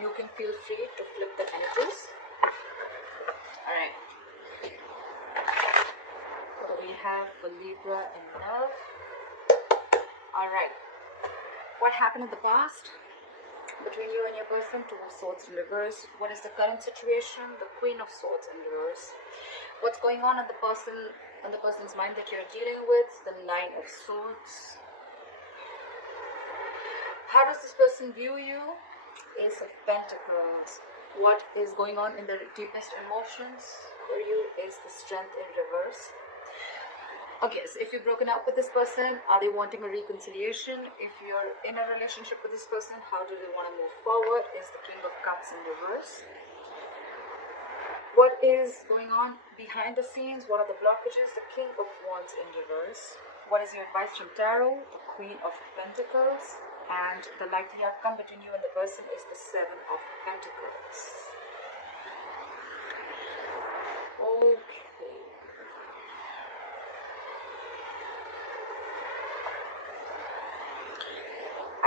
You can feel free to flip the energies. Alright. What do we have for Libra and love? Alright. What happened in the past between you and your person? Two of Swords in reverse. What is the current situation? The Queen of Swords in reverse. What's going on in the person's mind that you're dealing with? The Nine of Swords. How does this person view you? Ace of Pentacles. What is going on in the deepest emotions for you is the Strength in reverse. Okay, so if you've broken up with this person, are they wanting a reconciliation? If you're in a relationship with this person, how do they want to move forward? Is the King of Cups in reverse. What is going on behind the scenes? What are the blockages? The King of Wands in reverse. What is your advice from Tarot? The Queen of Pentacles. And the likely outcome between you and the person is the Seven of Pentacles. Okay.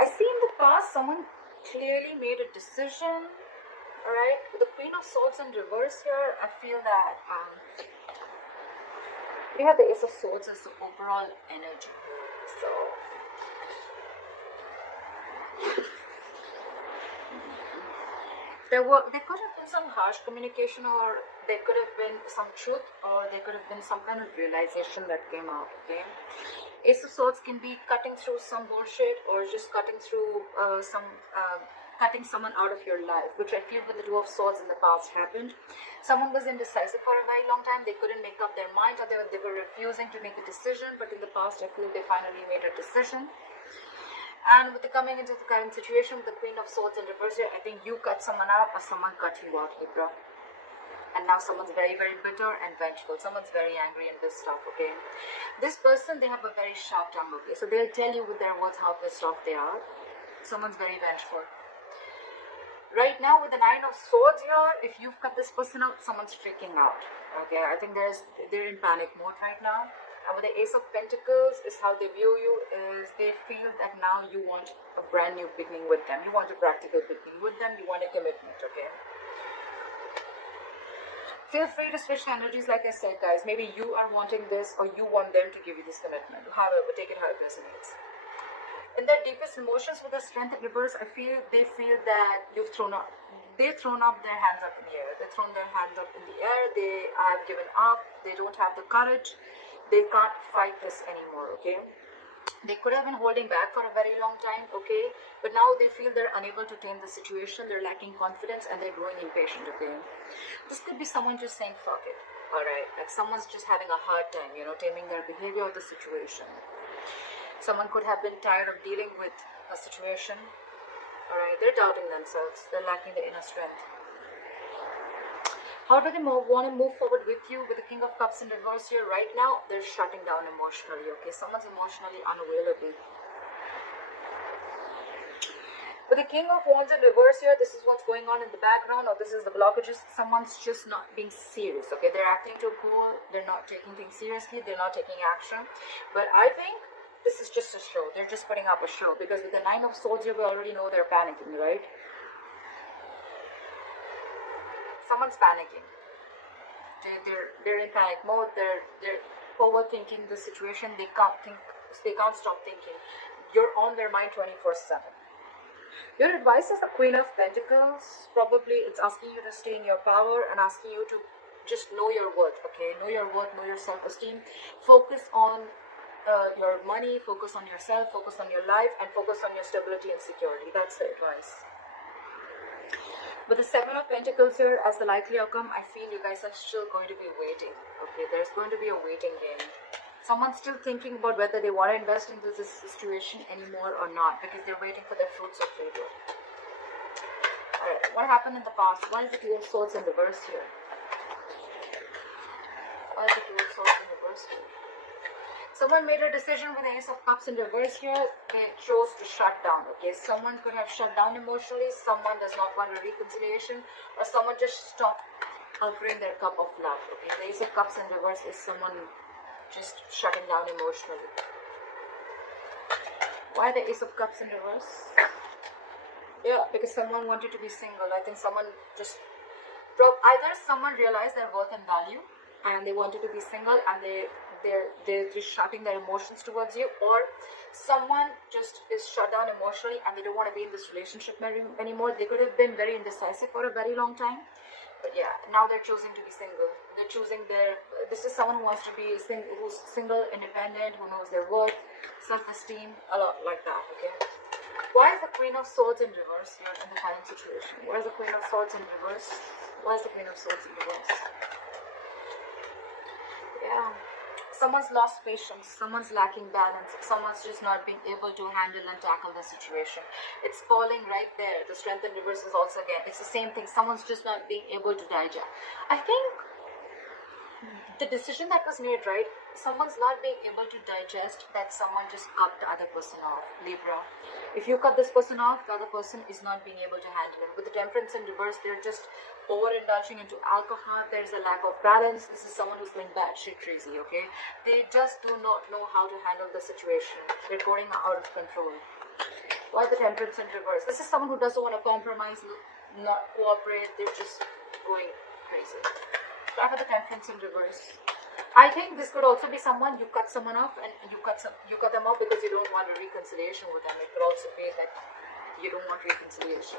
I see in the past someone clearly made a decision. Alright, with the Queen of Swords in reverse here, I feel that we have the Ace of Swords as the overall energy here. So there could have been some harsh communication, or there could have been some truth, or there could have been some kind of realization that came out. Okay, Ace of Swords can be cutting through some bullshit, or just cutting through cutting someone out of your life, which I feel with the Two of Swords in the past happened. Someone was indecisive for a very long time. They couldn't make up their mind, or they were refusing to make a decision, but in the past I feel they finally made a decision. And with the coming into the current situation with the Queen of Swords in reverse here, I think you cut someone out or someone cut you out, Libra. And now someone's very, very bitter and vengeful. Someone's very angry and pissed off, okay? This person, they have a very sharp tongue, okay? So they'll tell you with their words how pissed off they are. Someone's very vengeful. Right now with the Nine of Swords here, if you've cut this person out, someone's freaking out, okay? I think they're in panic mode right now. And with the Ace of Pentacles, is how they view you, is they feel that now you want a brand new beginning with them. You want a practical beginning with them. You want a commitment, okay? Feel free to switch the energies, like I said, guys. Maybe you are wanting this, or you want them to give you this commitment. However, take it how it resonates. In their deepest emotions with the Strength in reverse, I feel they feel that they've thrown up their hands up in the air. They've thrown their hands up in the air. They have given up. They don't have the courage. They can't fight this anymore, okay? They could have been holding back for a very long time, okay? But now they feel they're unable to tame the situation. They're lacking confidence and they're growing impatient, okay? This could be someone just saying, fuck it, alright? Like someone's just having a hard time, taming their behavior or the situation. Someone could have been tired of dealing with a situation, alright? They're doubting themselves. They're lacking the inner strength. How do they want to move forward with you? With the King of Cups in reverse here right now, they're shutting down emotionally, okay? Someone's emotionally unavailable. With the King of Wands in reverse here, this is what's going on in the background, or this is the blockages. Someone's just not being serious, okay? They're acting too cool. They're not taking things seriously. They're not taking action. But I think this is just a show. They're just putting up a show, because with the Nine of Swords here, we already know they're panicking, right? Someone's panicking. They're in panic mode. They're overthinking the situation. They can't think. They can't stop thinking. You're on their mind 24/7. Your advice is the Queen of Pentacles. Probably it's asking you to stay in your power and asking you to just know your worth. Okay, know your worth, know your self-esteem. Focus on your money. Focus on yourself. Focus on your life, and focus on your stability and security. That's the advice. With the Seven of Pentacles here as the likely outcome, I feel you guys are still going to be waiting. Okay, there's going to be a waiting game. Someone's still thinking about whether they want to invest into this situation anymore or not, because they're waiting for the fruits of labor. Alright, what happened in the past? Why is the Two of Swords in reverse here? Why is the Two of Swords in reverse here? Someone made a decision with the Ace of Cups in reverse here. They chose to shut down, okay? Someone could have shut down emotionally. Someone does not want a reconciliation. Or someone just stopped offering their cup of love, okay? The Ace of Cups in reverse is someone just shutting down emotionally. Why the Ace of Cups in reverse? Yeah, because someone wanted to be single. I think someone just either someone realized their worth and value, and they wanted to be single, and they're just shutting their emotions towards you, or someone just is shut down emotionally and they don't want to be in this relationship anymore. They could have been very indecisive for a very long time, but yeah, now they're choosing to be single. They're choosing this is someone who wants to be who's single, independent, who knows their worth, self-esteem, a lot like that. Okay. Why is the Queen of Swords in reverse here in the current situation? Why is the Queen of Swords in reverse? Why is the Queen of Swords in reverse? Yeah. Someone's lost patience. Someone's lacking balance. Someone's just not being able to handle and tackle the situation. It's falling right there. The Strength in reverse is also again. It's the same thing. Someone's just not being able to digest. I think the decision that was made, right? Someone's not being able to digest that someone just cut the other person off. Libra. If you cut this person off, the other person is not being able to handle it. With the Temperance in reverse, they're just overindulging into alcohol. There's a lack of balance. This is someone who's going batshit crazy, okay? They just do not know how to handle the situation. They're going out of control. Why the Temperance in reverse? This is someone who doesn't want to compromise, not cooperate. They're just going crazy. Try for the Temperance in reverse. I think this could also be someone you cut someone off and you cut them off because you don't want a reconciliation with them. It could also be that you don't want reconciliation.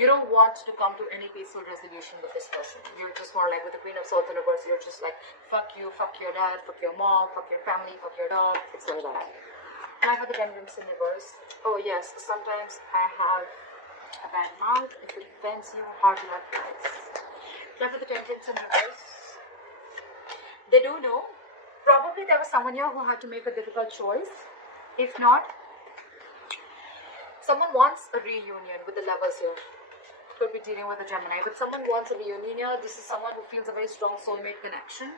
You don't want to come to any peaceful resolution with this person. You're just more like with the Queen of Swords in reverse. You're just like fuck you, fuck your dad, fuck your mom, fuck your family, fuck your dog. It's like that. Try for the Temperance in reverse. Oh yes, sometimes I have a bad mouth. If it offends you, hard luck guys. Try for the Temperance in reverse. They do know. Probably there was someone here who had to make a difficult choice. If not, someone wants a reunion with the Lovers here. Could be dealing with a Gemini, but someone wants a reunion here. This is someone who feels a very strong soulmate connection,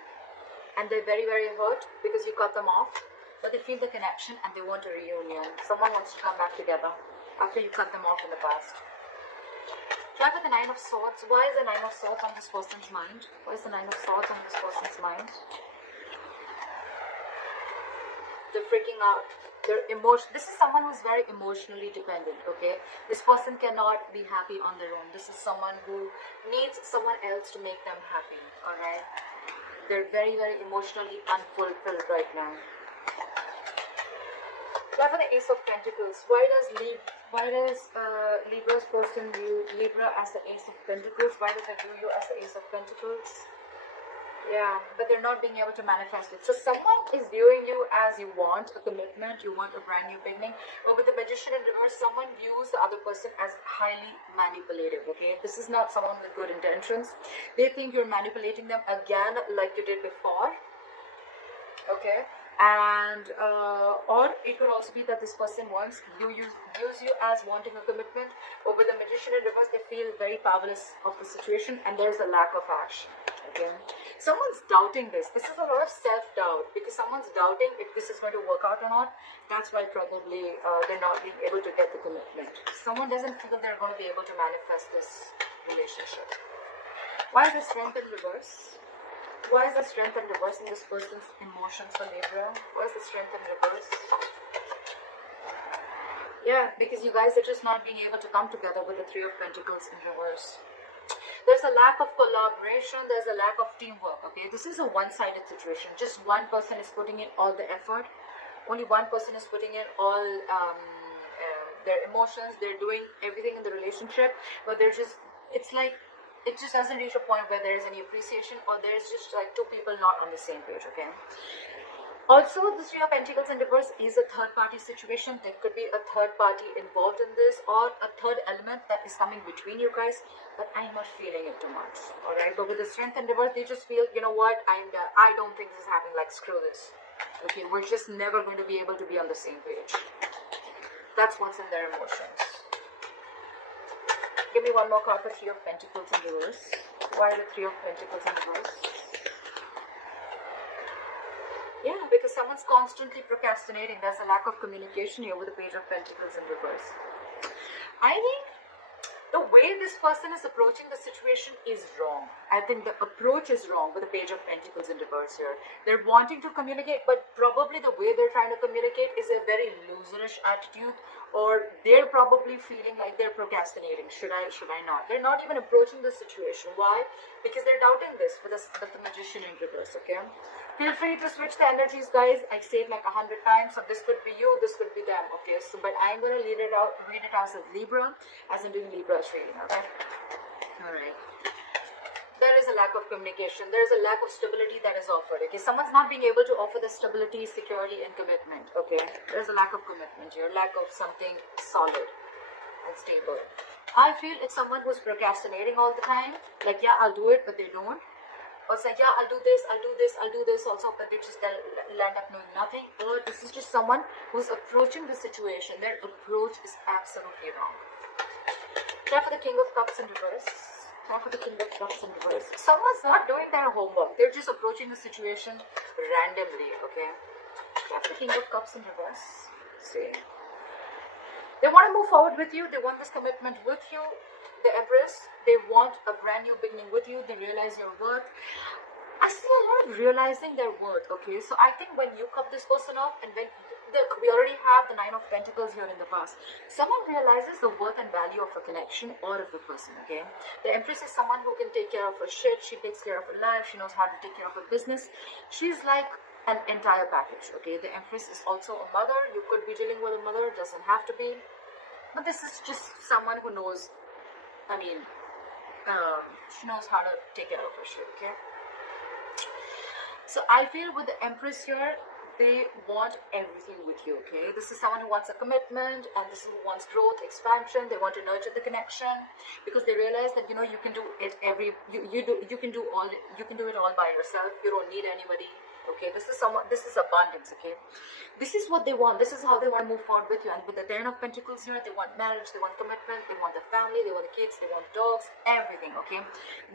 and they're very, very hurt because you cut them off. But they feel the connection and they want a reunion. Someone wants to come back together after you cut them off in the past. Try for the Nine of Swords. Why is the Nine of Swords on this person's mind? Why is the Nine of Swords on this person's mind? They're freaking out. They're This is someone who's very emotionally dependent, okay? This person cannot be happy on their own. This is someone who needs someone else to make them happy, alright? They're very, very emotionally unfulfilled right now. Try for the Ace of Pentacles. Why does Libra's person view Libra as the Ace of Pentacles? Why does they view you as the Ace of Pentacles? Yeah, but they're not being able to manifest it. So someone is viewing you as you want a commitment, you want a brand new beginning. But with the Magician in reverse, someone views the other person as highly manipulative, okay? This is not someone with good intentions. They think you're manipulating them again like you did before, okay? And or it could also be that this person views you as wanting a commitment, but with the Magician in reverse, they feel very powerless of the situation and there's a lack of action. Okay, someone's doubting this. This is a lot of self-doubt because someone's doubting if this is going to work out or not. That's why probably they're not being able to get the commitment. Someone doesn't feel that they're going to be able to manifest this relationship. Why is the Strength in reverse? Why is the Strength in reverse in this person's emotions for Libra? Why is the Strength in reverse? Yeah, because you guys are just not being able to come together with the Three of Pentacles in reverse. There's a lack of collaboration, there's a lack of teamwork, okay? This is a one-sided situation. Just one person is putting in all the effort. Only one person is putting in all their emotions. They're doing everything in the relationship, but they're just, it's like, it just doesn't reach a point where there's any appreciation or there's just like two people not on the same page, okay? Also, the Three of Pentacles in reverse is a third-party situation. There could be a third party involved in this or a third element that is coming between you guys, but I'm not feeling it too much, alright? But with the Strength in reverse, they just feel, you know what, I don't think this is happening, like screw this. Okay, we're just never going to be able to be on the same page. That's what's in their emotions. Give me one more card for Three of Pentacles in reverse. Why the Three of Pentacles in reverse? Yeah, because someone's constantly procrastinating. There's a lack of communication here with the Page of Pentacles in reverse. I think The way this person is approaching the situation is wrong. I think the approach is wrong with the Page of Pentacles in reverse here. They're wanting to communicate, but probably the way they're trying to communicate is a very loserish attitude, or they're probably feeling like they're procrastinating. Should I not? They're not even approaching the situation. Why? Because they're doubting this with the Magician in reverse, okay? Feel free to switch the energies, guys. I say it like 100 times, so this could be you, this could be them, okay? So, but I'm going to read it out as Libra, as in doing Libra reading, okay? Alright. There is a lack of communication. There is a lack of stability that is offered, okay? Someone's not being able to offer the stability, security, and commitment, okay? There's a lack of commitment here, lack of something solid and stable. I feel it's someone who's procrastinating all the time. Like, yeah, I'll do it, but they don't. Or say, yeah, I'll do this also, but they just land up knowing nothing. Or this is just someone who's approaching the situation. Their approach is absolutely wrong. Try for the King of Cups in reverse. Try for the King of Cups in reverse. Someone's not doing their homework. They're just approaching the situation randomly, okay? Try for the King of Cups in reverse. See. They want to move forward with you. They want this commitment with you. The Empress, they want a brand new beginning with you. They realize your worth. I see a lot of realizing their worth, okay? So I think when you cut this person off, and when we already have the Nine of Pentacles here in the past, someone realizes the worth and value of a connection or of the person, okay? The Empress is someone who can take care of her shit. She takes care of her life. She knows how to take care of her business. She's like an entire package, okay? The Empress is also a mother. You could be dealing with a mother. Doesn't have to be. But this is just someone who knows, she knows how to take care of her shit, okay? So I feel with the Empress here, they want everything with you, okay? This is someone who wants a commitment, and this is who wants growth, expansion. They want to nurture the connection because they realize that, you know, you can do it you can do it all by yourself. You don't need anybody. Okay, this is abundance, okay? This is what they want. This is how they want to move forward with you. And with the Ten of Pentacles here, they want marriage, they want commitment, they want the family, they want the kids, they want dogs, everything, okay?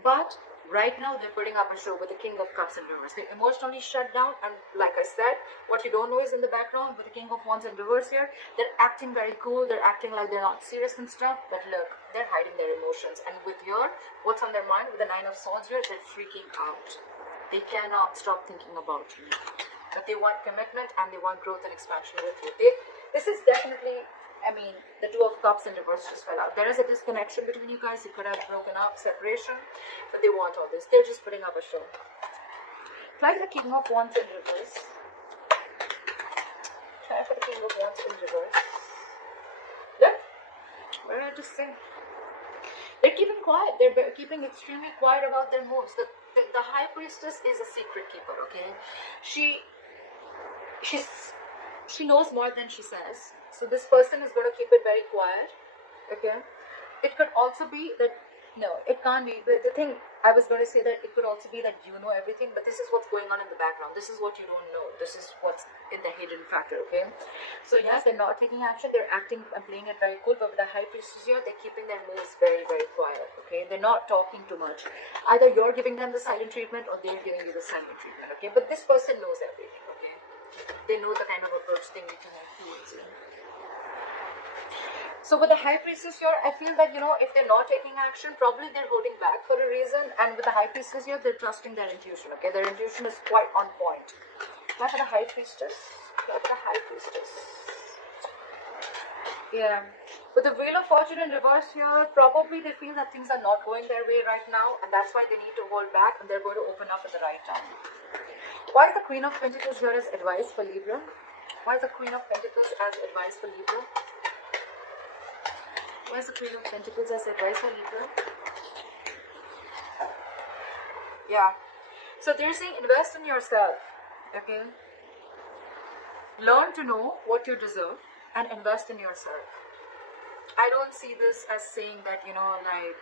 But right now, they're putting up a show with the King of Cups in reverse. They're emotionally shut down, and like I said, what you don't know is in the background with the King of Wands in reverse here, they're acting very cool, they're acting like they're not serious and stuff, but look, they're hiding their emotions. And with your, what's on their mind, with the Nine of Swords here, they're freaking out. They cannot stop thinking about you. But they want commitment and they want growth and expansion with you. This is definitely, the Two of Cups in reverse just fell out. There is a disconnection between you guys. You could have broken up, separation, but they want all this. They're just putting up a show. Try the King of Wands in reverse. Try for the King of Wands in reverse. Look, what did I just say? They're keeping quiet. They're keeping extremely quiet about their moves. The High Priestess is a secret keeper, okay? She knows more than she says. So this person is going to keep it very quiet, okay? It could also be that, no, it can't be. The thing, I was going to say that it could also be that you know everything, but this is what's going on in the background. This is what you don't know. This is what's in the hidden factor, okay? So yes, they're not taking action. They're acting and playing it very cool, but with the High Priestess here, they're keeping their moves very, very quiet, okay? They're not talking too much. Either you're giving them the silent treatment or they're giving you the silent treatment, okay? But this person knows everything, okay? They know the kind of approach they need to have towards you. So with the High Priestess here, I feel that, you know, if they're not taking action, probably they're holding back for a reason. And with the High Priestess here, they're trusting their intuition, okay? Their intuition is quite on point. Try for the High Priestess. Try for the High Priestess. Yeah. With the Wheel of Fortune in reverse here, probably they feel that things are not going their way right now, and that's why they need to hold back, and they're going to open up at the right time. Why is the Queen of Pentacles here as advice for Libra? Why is the Queen of Pentacles as advice for Libra? Why is the Queen of Pentacles as advice for Libra? Yeah. So they're saying invest in yourself. Okay. Learn to know what you deserve and invest in yourself. I don't see this as saying that, you know, like,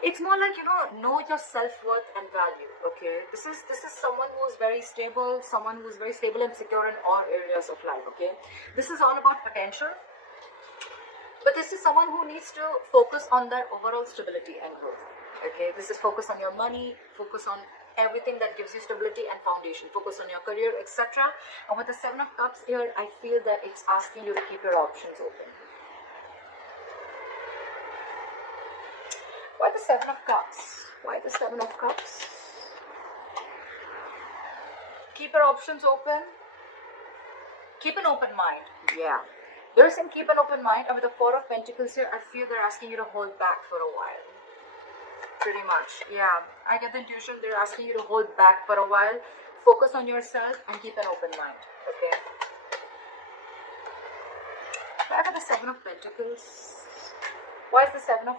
it's more like, you know your self-worth and value, okay? This is someone who's very stable, and secure in all areas of life, okay? This is all about potential. But this is someone who needs to focus on their overall stability and growth. Okay, this is focus on your money, focus on everything that gives you stability and foundation, focus on your career, etc. And with the Seven of Cups here, I feel that it's asking you to keep your options open. Seven of Cups? Why the Seven of Cups? Keep your options open. Keep an open mind. Yeah. They're saying keep an open mind. And with the Four of Pentacles here, I feel they're asking you to hold back for a while. Pretty much. Yeah. I get the intuition they're asking you to hold back for a while. Focus on yourself and keep an open mind. Okay. Try for the Seven of Pentacles. Why is the Seven of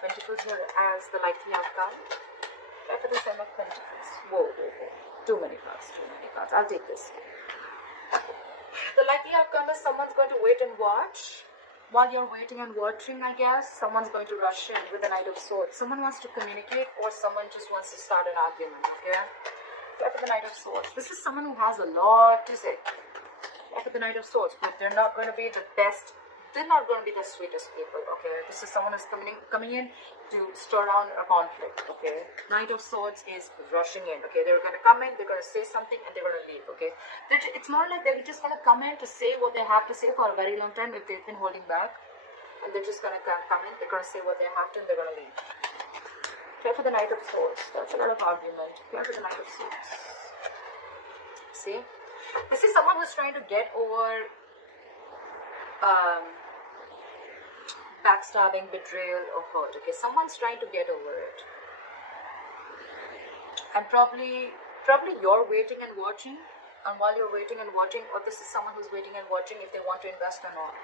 Pentacles here as the likely outcome? Try for the Seven of Pentacles. Whoa. Too many cards. I'll take this. The likely outcome is someone's going to wait and watch. While you're waiting and watching, I guess, someone's going to rush in with the Knight of Swords. Someone wants to communicate or someone just wants to start an argument, okay? Try for the Knight of Swords. This is someone who has a lot to say. Try for the Knight of Swords, but they're not going to be the best. They're not going to be the sweetest people, okay? This is someone who's coming in to stir around a conflict, okay? Knight of Swords is rushing in, okay? They're going to come in, they're going to say something, and they're going to leave, okay? It's more like they're just going to come in to say what they have to say for a very long time if they've been holding back. And they're just going to come in, they're going to say what they have to, and they're going to leave. Try for the Knight of Swords. That's a lot of argument. Try for the Knight of Swords. See? This is someone who's trying to get over backstabbing, betrayal, or hurt. Okay, someone's trying to get over it, and probably you're waiting and watching. And while you're waiting and watching, or this is someone who's waiting and watching if they want to invest or not.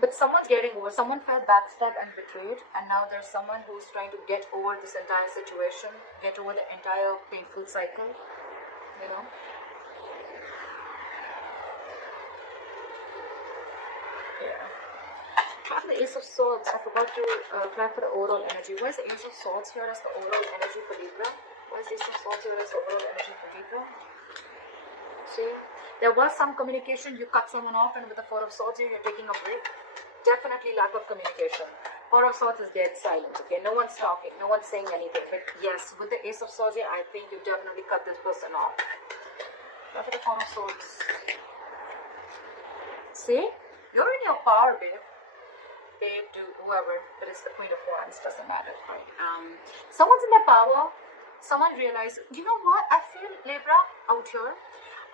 But someone's getting over. Someone felt backstabbed and betrayed, and now there's someone who's trying to get over this entire situation, get over the entire painful cycle. You know. Yeah. Try for the Ace of Swords. I forgot to try for the overall energy. Why is the Ace of Swords here as the overall energy for Libra? Why is the Ace of Swords here as the overall energy for Libra? See? There was some communication. You cut someone off, and with the Four of Swords here, you're taking a break. Definitely lack of communication. Four of Swords is dead silent. Okay? No one's talking. No one's saying anything. But yes, with the Ace of Swords here, I think you definitely cut this person off. Try for the Four of Swords. See? You're in your power, babe. Babe, dude, whoever, but it's the Queen of Wands, doesn't matter, right? Someone's in their power. Someone realizes, you know what? I feel, Libra, out here,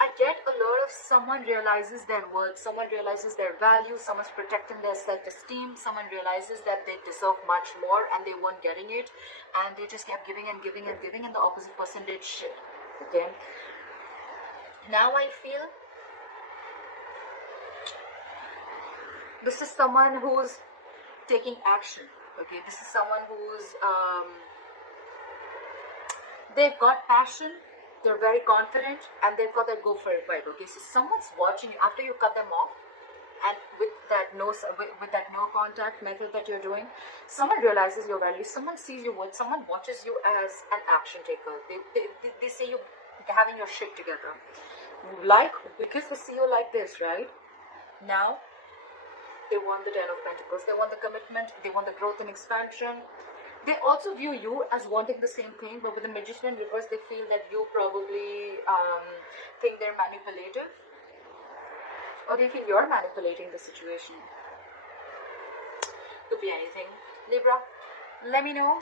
I get a lot of someone realizes their worth, someone realizes their value, someone's protecting their self-esteem, someone realizes that they deserve much more and they weren't getting it, and they just kept giving and giving and giving, and the opposite person did shit. Okay? Now I feel this is someone who's taking action. Okay, this is someone who's they've got passion, they're very confident, and they've got that go for it vibe. Okay, so someone's watching you after you cut them off, and with that no contact method that you're doing, someone realizes your value, someone sees your worth, someone watches you as an action taker. They see you having your shit together, like, because they see you like this, right? Now they want the Ten of Pentacles, they want the commitment, they want the growth and expansion. They also view you as wanting the same thing, but with the Magician in reverse, they feel that you probably think they're manipulative. Or they feel you're manipulating the situation. Could be anything. Libra, let me know.